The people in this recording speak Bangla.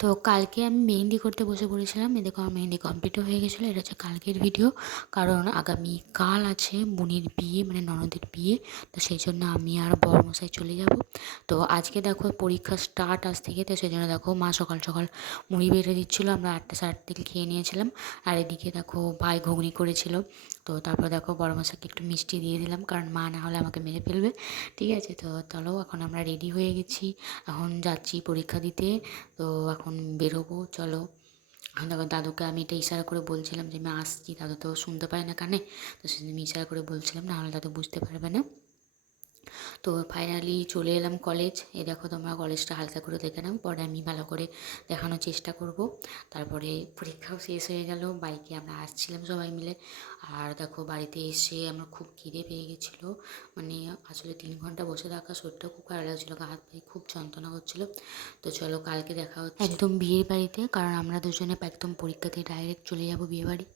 তো কালকে আমি মেহেন্দি করতে বসে পড়েছিলাম। এ দেখো আমার মেহেন্দি কমপ্লিটও হয়ে গেছিলো। এটা হচ্ছে কালকের ভিডিও। কারণ আগামীকাল আছে বোনের বিয়ে, মানে ননদের বিয়ে। তো সেই জন্য আমি আর বরমশাই চলে যাব। তো আজকে দেখো পরীক্ষা স্টার্ট আজ থেকে, তো সেই জন্য দেখো মা সকাল সকাল মুড়ি বেড়ে দিচ্ছিলো, আমরা 8টা সাড়ে 8 থেকে খেয়ে নিয়েছিলাম। আর এদিকে দেখো ভাই ঘুগনি করেছিল। তো তারপর দেখো বরমশাইকে একটু মিষ্টি দিয়ে দিলাম, কারণ মা না হলে আমাকে মেরে ফেলবে। ঠিক আছে, তো চলো এখন আমরা রেডি হয়ে গেছি, এখন যাচ্ছি পরীক্ষা দিতে। তো এখন বেরোবো, চলো। এখন দেখো দাদুকে আমি এটা ইশারা করে বলছিলাম যে আমি আসছি, দাদু তো শুনতে পায় না কানে। তো সেজন্য আমি ইশারা করে বলছিলাম, না হলে দাদু বুঝতে পারবে না। তো ফাইনালি চলে এলাম কলেজ। এই দেখো তোমরা কলেজটা হালকা করে দেখে নাও, পরে আমি ভালো করে দেখানোর চেষ্টা করব। তারপরে পরীক্ষাও শেষ হয়ে গেল, বাইকে আমরা আসছিলাম সবাই মিলে। আর দেখো বাড়িতে এসে আমার খুব খিদে পেয়ে গেছিলো, মানে আসলে 3 ঘন্টা বসে থাকা, শরীরটা খুব খারাপ লাগছিলো, হাত পায়ে খুব যন্ত্রণা করছিলো। তো চলো কালকে দেখা হচ্ছে একদম বিয়ের বাড়িতে, কারণ আমরা দুজনে একদম পরীক্ষা দিয়ে ডাইরেক্ট চলে যাবো বিয়ে বাড়ি।